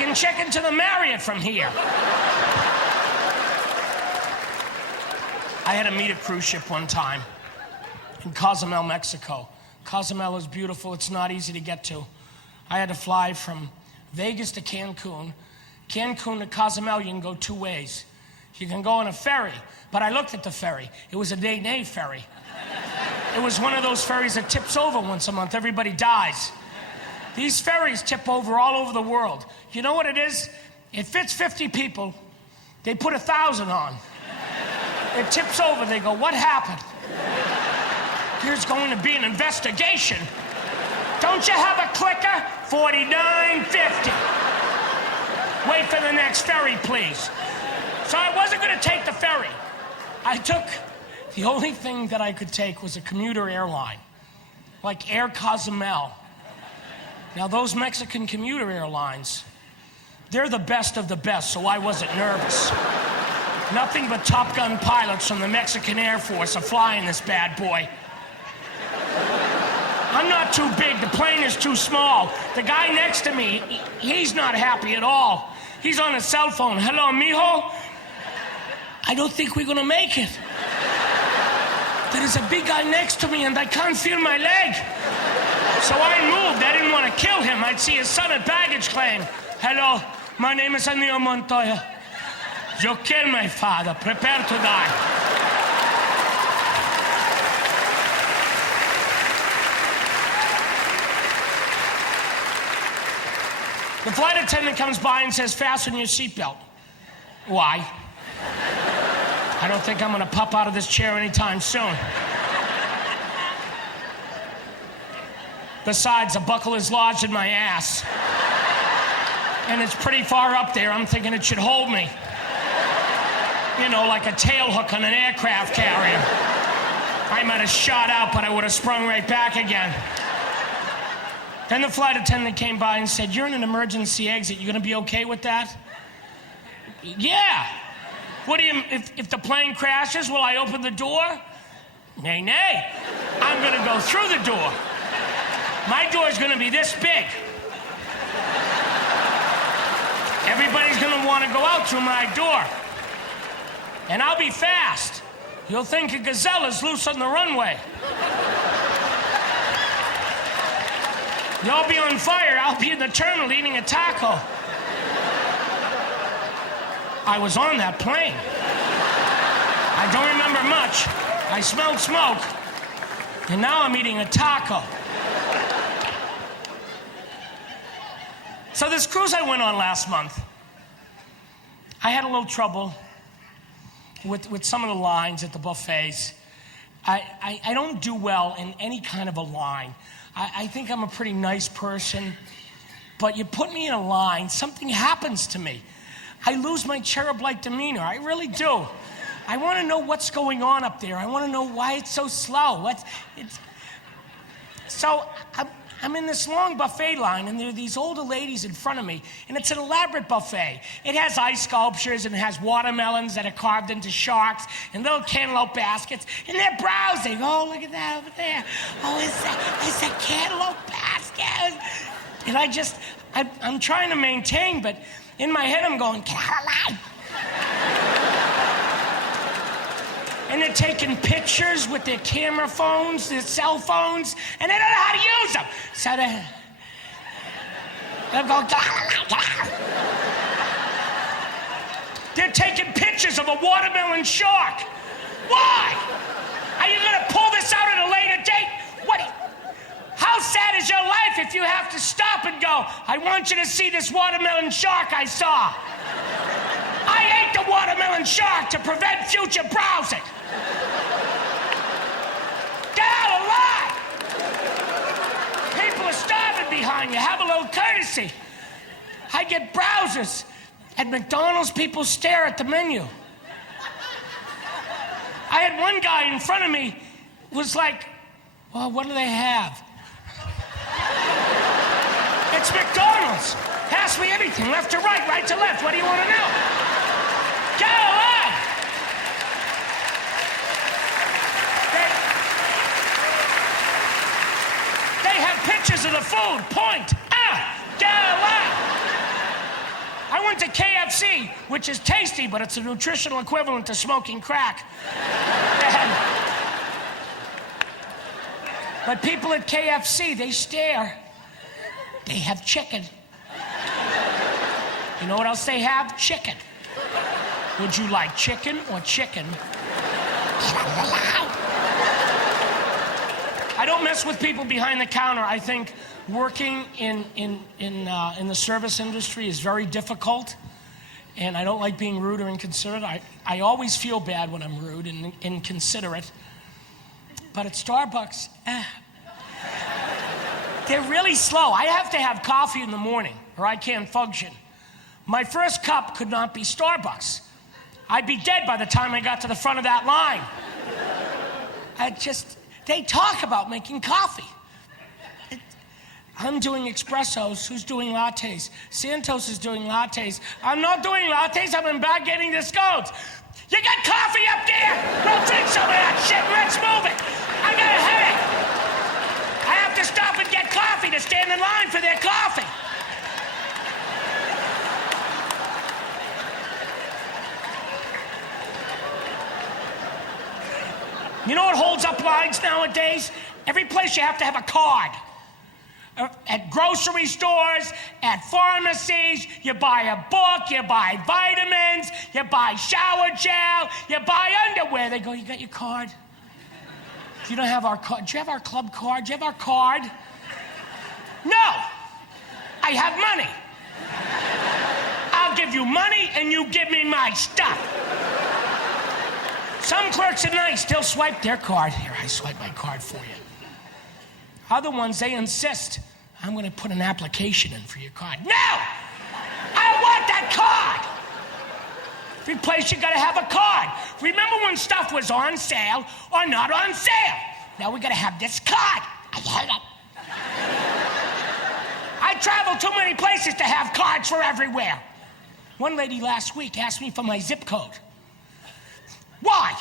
can check into the Marriott from here. I had to meet a cruise ship one time in Cozumel, Mexico. Cozumel is beautiful. It's not easy to get to. I had to fly from Vegas to Cancun. Cancun to Cozumel, you can go two ways. You can go on a ferry, but I looked at the ferry. It was a day ferry. It was one of those ferries that tips over once a month. Everybody dies. These ferries tip over all over the world. You know what it is? It fits 50 people. They put 1,000 on. It tips over. They go, what happened? There's going to be an investigation. Don't you have a clicker? $49.50. Wait for the next ferry, please. So I wasn't going to take the ferry. The only thing that I could take was a commuter airline, like Air Cozumel. Now, those Mexican commuter airlines, they're the best of the best, so I wasn't nervous. Nothing but Top Gun pilots from the Mexican Air Force are flying this bad boy. I'm not too big. The plane is too small. The guy next to me, he's not happy at all. He's on his cell phone. Hello, mijo. I don't think we're gonna make it. There is a big guy next to me and I can't feel my leg. So I moved. I didn't want to kill him. I'd see his son at baggage claim. Hello, my name is Antonio Montoya. You killed my father. Prepare to die. The flight attendant comes by and says, fasten your seatbelt. Why? I don't think I'm gonna pop out of this chair anytime soon. Besides, the buckle is lodged in my ass. And it's pretty far up there. I'm thinking it should hold me. You know, like a tail hook on an aircraft carrier. I might have shot out, but I would have sprung right back again. Then the flight attendant came by and said, you're in an emergency exit. You gonna be okay with that? Yeah. What do you, if the plane crashes, will I open the door? Nay, nay. I'm gonna go through the door. My door's gonna be this big. Everybody's gonna wanna go out through my door. And I'll be fast. You'll think a gazelle is loose on the runway. You'll be on fire. I'll be in the terminal eating a taco. I was on that plane. I don't remember much. I smelled smoke. And now I'm eating a taco. So this cruise I went on last month, I had a little trouble with some of the lines at the buffets. I don't do well in any kind of a line. I think I'm a pretty nice person, but you put me in a line, something happens to me. I lose my cherub-like demeanor. I really do. I want to know what's going on up there. I want to know why it's so slow. So I'm in this long buffet line, and there are these older ladies in front of me, and it's an elaborate buffet. It has ice sculptures, and it has watermelons that are carved into sharks, and little cantaloupe baskets, and they're browsing. Oh, look at that over there. Oh, it's a cantaloupe basket. And I'm trying to maintain, but in my head I'm going, get out of line. And they're taking pictures with their camera phones, their cell phones, and they don't know how to use them. So they're going, get out of line. They're taking pictures of a watermelon shark. Why? Are you gonna pull this out at a later date? How sad is your life if you have to stop and go, I want you to see this watermelon shark I saw. I ate the watermelon shark to prevent future browsing. Get out of line. People are starving behind you. Have a little courtesy. I get browsers. At McDonald's, people stare at the menu. I had one guy in front of me was like, well, what do they have? It's McDonald's. Ask me anything, left to right, right to left. What do you want to know? Get out of line. They have pictures of the food. Point. Get out of line. going to KFC, which is tasty, but it's a nutritional equivalent to smoking crack. But people at KFC, they stare. They have chicken. You know what else they have? Chicken. Would you like chicken or chicken? I don't mess with people behind the counter. I think working in the service industry is very difficult, and I don't like being rude or inconsiderate. I always feel bad when I'm rude and inconsiderate. But at Starbucks, they're really slow. I have to have coffee in the morning or I can't function. My first cup could not be Starbucks. I'd be dead by the time I got to the front of that line. They talk about making coffee. I'm doing espressos. Who's doing lattes? Santos is doing lattes. I'm not doing lattes. I'm in back getting the scones. You got coffee up there? Go drink some of that shit. Let's move it. I got a headache. I have to stop and get coffee to stand in line for their coffee. You know what holds up lines nowadays? Every place you have to have a card. At grocery stores, at pharmacies, you buy a book, you buy vitamins, you buy shower gel, you buy underwear. They go, you got your card? You don't have our card. Do you have our club card? Do you have our card? No. I have money. I'll give you money and you give me my stuff. Some clerks are nice. They'll swipe their card. Here, I swipe my card for you. Other ones, they insist. I'm going to put an application in for your card. No! I want that card! Every place you got to have a card. Remember when stuff was on sale or not on sale? Now we got to have this card. I travel too many places to have cards for everywhere. One lady last week asked me for my zip code. Why?